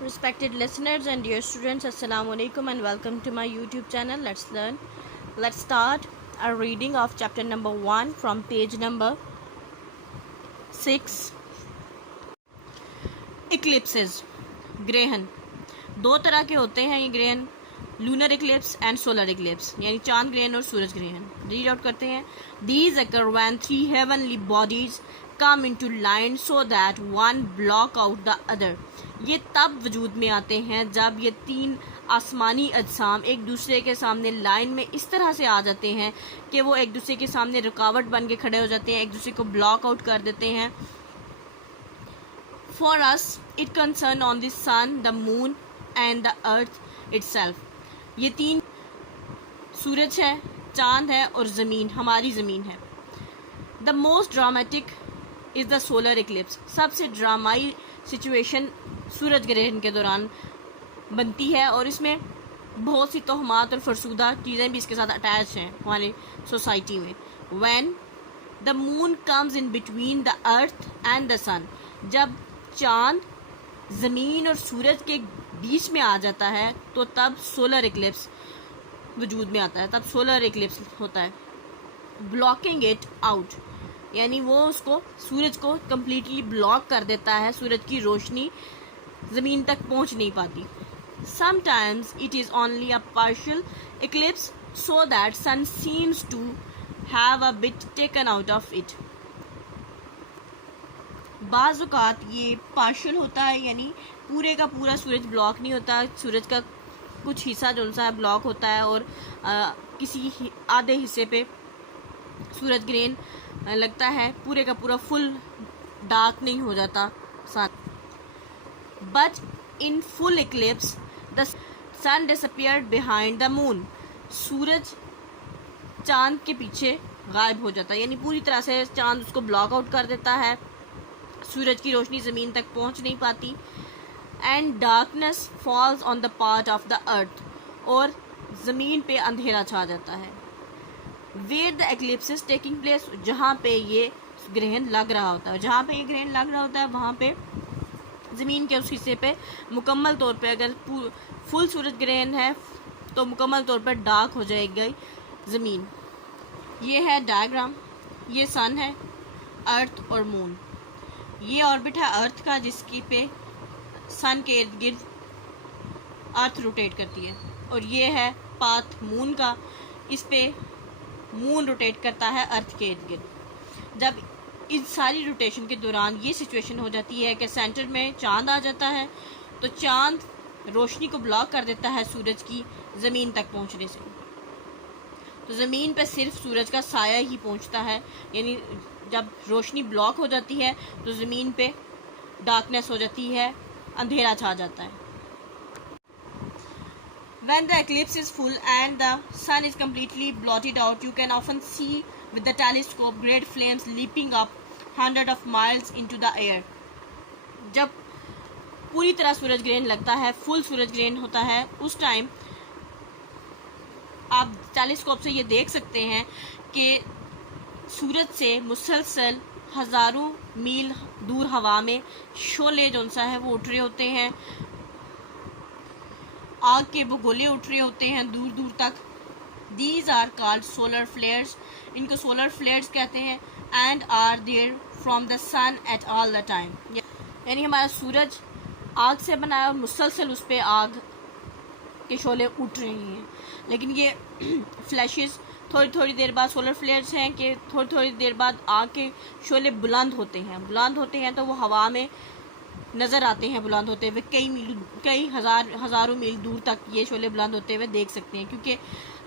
Respected listeners and dear students, Assalamu alaikum and welcome to my YouTube channel. Let's learn. Let's start our reading of chapter number 1 from page number 6. Eclipses. ग्रहण दो तरह के होते हैं ये ग्रहण, lunar Eclipse and solar Eclipse, यानी चांद ग्रहण और सूरज ग्रहण. रीड आउट करते हैं. These occur when three heavenly bodies come into line so that one block out the other. ये तब वजूद में आते हैं जब ये तीन आसमानी अजसाम एक दूसरे के सामने लाइन में इस तरह से आ जाते हैं कि वो एक दूसरे के सामने रुकावट बन के खड़े हो जाते हैं, एक दूसरे को ब्लॉक आउट कर देते हैं. For us, it concern on the sun, the moon and the earth itself. ये तीन सूरज है, चांद है और ज़मीन, हमारी ज़मीन है. The most dramatic is the solar eclipse. सबसे ड्रामाई सिचुएशन सूरज ग्रहण के दौरान बनती है और इसमें बहुत सी तोहमात और फरसूदा चीज़ें भी इसके साथ अटैच हैं हमारी सोसाइटी में. When the moon comes in between the earth and the sun, जब चांद ज़मीन और सूरज के बीच में आ जाता है तो तब सोलर इक्लिप्स वजूद में आता है, तब सोलर इक्लिप्स होता है. ब्लॉकिंग इट आउट, यानी वो उसको सूरज को कम्प्लीटली ब्लॉक कर देता है, सूरज की रोशनी ज़मीन तक पहुंच नहीं पाती. Sometimes it is only a partial eclipse so that sun seems to have a bit taken out of it. बाज़ औक़ात ये पार्शियल होता है, यानी पूरे का पूरा सूरज ब्लॉक नहीं होता, सूरज का कुछ हिस्सा जो सा ब्लॉक होता है और किसी आधे हिस्से पे सूरज ग्रहण लगता है, पूरे का पूरा फुल डार्क नहीं हो जाता साथ. But in full eclipse the sun disappeared behind the moon. सूरज चांद के पीछे गायब हो जाता है, यानी पूरी तरह से चांद उसको ब्लॉक आउट कर देता है, सूरज की रोशनी ज़मीन तक पहुंच नहीं पाती. And darkness falls on the part of the earth, और ज़मीन पे अंधेरा छा जाता है. Where the eclipse is taking place, जहाँ पे ये ग्रहण लग रहा होता है, जहाँ पे ये ग्रहण लग रहा होता है वहाँ पे ज़मीन के उस हिस्से पे मुकम्मल तौर पे, अगर फुल सूरज ग्रहण है तो मुकम्मल तौर पर डार्क हो जाएगी ज़मीन. ये है डायग्राम. ये सन है, अर्थ और मून. ये ऑर्बिट है अर्थ का जिसकी पे सन के इर्द गिर्द अर्थ रोटेट करती है, और ये है पाथ मून का, इस पे मून रोटेट करता है अर्थ के इर्द गिर्द. जब इस सारी रोटेशन के दौरान ये सिचुएशन हो जाती है कि सेंटर में चांद आ जाता है तो चांद रोशनी को ब्लॉक कर देता है सूरज की ज़मीन तक पहुंचने से, तो ज़मीन पे सिर्फ सूरज का साया ही पहुंचता है. यानी जब रोशनी ब्लॉक हो जाती है तो ज़मीन पे डार्कनेस हो जाती है, अंधेरा छा जाता है. When the eclipse is full and the sun is completely blotted out, you can often see with the telescope great flames leaping up hundreds of miles into the air. जब पूरी तरह सूरज ग्रहण लगता है, फुल सूरज ग्रहण होता है, उस टाइम आप टेलीस्कोप से ये देख सकते हैं कि सूरज से मुसलसल हज़ारों मील दूर हवा में शोले जो सा है वो उठ रहे होते हैं, आग के बगोले उठ रहे होते हैं दूर दूर तक. These are called solar flares, इनको सोलर फ्लेयर्स कहते हैं. And are there from the sun at all the time, यानी हमारा सूरज आग से बना है और मुसलसल उस पर आग के शोले उठ रहे हैं. लेकिन ये फ्लैशेस थोड़ी थोड़ी देर बाद, सोलर फ्लेयर्स हैं कि थोड़ी थोड़ी देर बाद आग के शोले बुलंद होते हैं तो वो हवा में नज़र आते हैं बुलंद होते हुए, कई हज़ारों मील दूर तक ये शोले बुलंद होते हुए देख सकते हैं. क्योंकि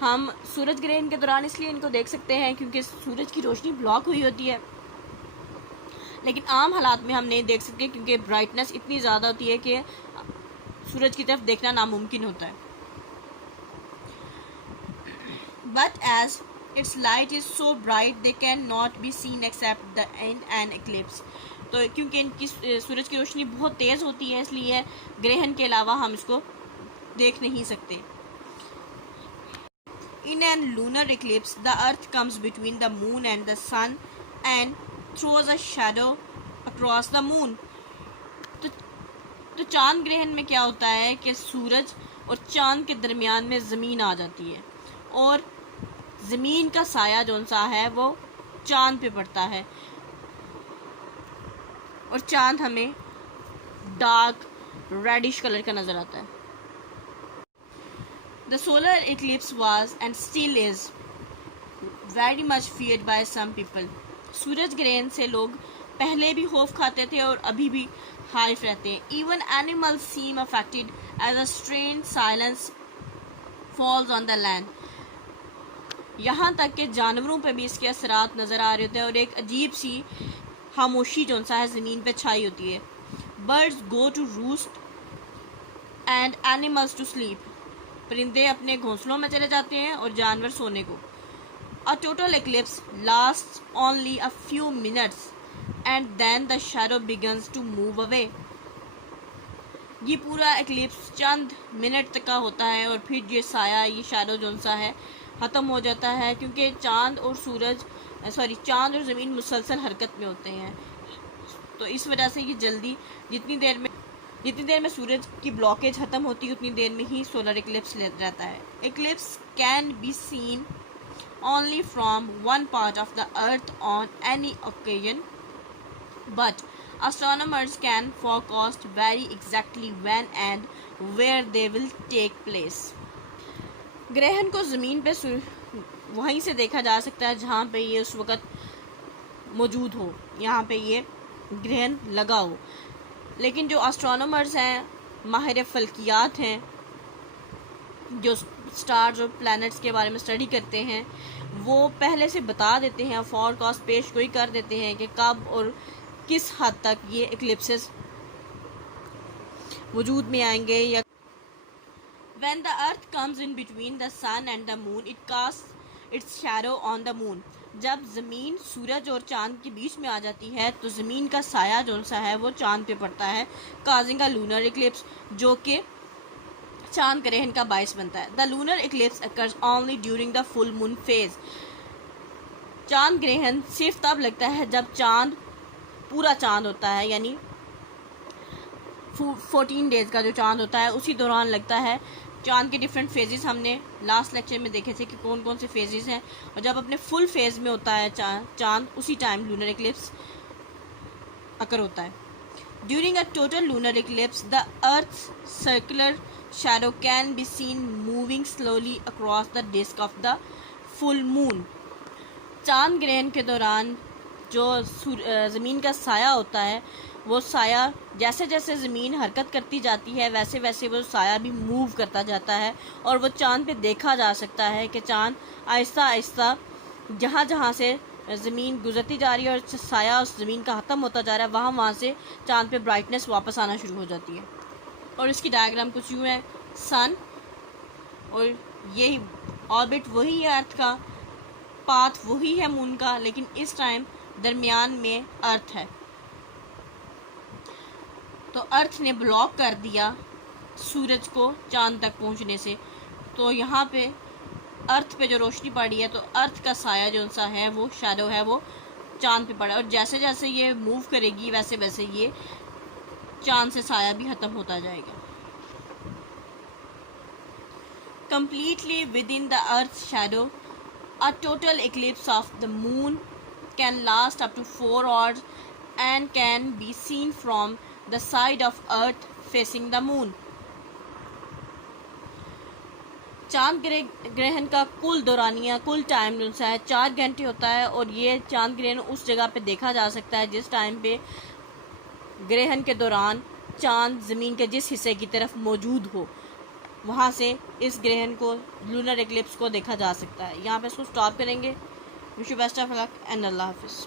हम सूरज ग्रहण के दौरान इसलिए इनको देख सकते हैं क्योंकि सूरज की रोशनी ब्लॉक हुई होती है, लेकिन आम हालात में हम नहीं देख सकते क्योंकि ब्राइटनेस इतनी ज़्यादा होती है कि सूरज की तरफ देखना नामुमकिन होता है. But as its light is so bright, they cannot be seen except in an eclipse. तो क्योंकि इनकी सूरज की रोशनी बहुत तेज़ होती है इसलिए ग्रहण के अलावा हम इसको देख नहीं सकते. In an lunar eclipse, the earth comes between the moon and the sun and throws a shadow across the moon. तो तो चांद ग्रहण में क्या होता है कि सूरज और चांद के दरमियान में ज़मीन आ जाती है और ज़मीन का साया जो सा है वो चांद पे पड़ता है और चांद हमें डार्क रेडिश कलर का नज़र आता है। The solar eclipse was and still is very much feared by some people. सूरज ग्रहण से लोग पहले भी खौफ खाते थे और अभी भी हाइफ रहते हैं। Even animals seem affected as a strange silence falls on the land. यहाँ तक कि जानवरों पे भी इसके असरात नज़र आ रहे होते हैं और एक अजीब सी खामोशी जो सा है ज़मीन पे छाई होती है। Birds go to roost and animals to sleep. परिंदे अपने घोंसलों में चले जाते हैं और जानवर सोने को। A total eclipse lasts only a few minutes and then the shadow begins to move away. ये पूरा एक्लिप्स चंद मिनट तक का होता है और फिर ये साया, ये शैडो जो सा है ख़त्म हो जाता है, क्योंकि चांद और ज़मीन मुसलसल हरकत में होते हैं। तो इस वजह से ये जल्दी जितनी देर में सूरज की ब्लॉकेज ख़त्म होती है उतनी देर में ही सोलर इक्लिप्स रहता है। Eclipse can be seen only from one part of the earth on any occasion but astronomers can forecast very exactly when and where they will take place. ग्रहण को ज़मीन पे वहीं से देखा जा सकता है जहाँ पे ये उस वक़्त मौजूद हो, यहाँ पे ये ग्रहण लगा हो। लेकिन जो एस्ट्रोनॉमर्स हैं, माहिर फल्कियात हैं, जो स्टार्स और प्लैनेट्स के बारे में स्टडी करते हैं, वो पहले से बता देते हैं, फॉरकास्ट पेश गोई कर देते हैं कि कब और किस हद तक ये इक्लिप्सेस वजूद में आएंगे। या When the earth comes in between the sun and the moon, it casts its shadow on the moon. जब ज़मीन सूरज और चांद के बीच में आ जाती है तो ज़मीन का साया जो सा है वो चांद पे पड़ता है, causing a lunar eclipse, जो कि चांद ग्रहण का बायस बनता है। The lunar eclipse occurs only during the full moon phase. चांद ग्रहण सिर्फ तब लगता है जब पूरा चांद होता है, यानी 14 डेज़ का जो चांद होता है उसी दौरान लगता है। चांद के डिफरेंट फेजेस हमने लास्ट लेक्चर में देखे थे कि कौन कौन से फेजेस हैं, और जब अपने फुल फेज में होता है चांद उसी टाइम लूनर इक्लिप्स अकर होता है। During a total lunar eclipse the earth's circular shadow can be seen moving slowly across the disc of the full moon. चांद ग्रहण के दौरान जो ज़मीन का साया होता है, वो साया जैसे जैसे ज़मीन हरकत करती जाती है वैसे वैसे वो साया भी मूव करता जाता है और वो चांद पे देखा जा सकता है कि चांद आहिस्ता आहिस्ता जहाँ जहाँ से ज़मीन गुजरती जा रही है और साया उस ज़मीन का ख़त्म होता जा रहा है, वहाँ से चांद पे ब्राइटनेस वापस आना शुरू हो जाती है। और इसकी डायग्राम कुछ यूँ है, सन और यही ऑर्बिट वही है अर्थ का, पाथ वही है मून का, लेकिन इस टाइम दरमियान में अर्थ है। तो अर्थ ने ब्लॉक कर दिया सूरज को चांद तक पहुंचने से, तो यहाँ पे अर्थ पे जो रोशनी पड़ी है तो अर्थ का साया जो सा है वो शैडो है वो चांद पे पड़ा, और जैसे जैसे ये मूव करेगी वैसे वैसे ये चांद से साया भी ख़त्म होता जाएगा। Completely within the Earth's shadow, a total eclipse of the moon can last up to 4 hours and can be seen from the side of Earth facing the moon. चांद ग्रहण का कुल दौरानिया कुल टाइम जो है 4 घंटे होता है, और ये चांद ग्रहण उस जगह पे देखा जा सकता है जिस टाइम पे ग्रहण के दौरान चांद ज़मीन के जिस हिस्से की तरफ मौजूद हो, वहाँ से इस ग्रहण को लूनर एक्लिप्स को देखा जा सकता है। यहाँ पे इसको स्टॉप करेंगे। Wish you best of luck and अल्लाह हाफिज़।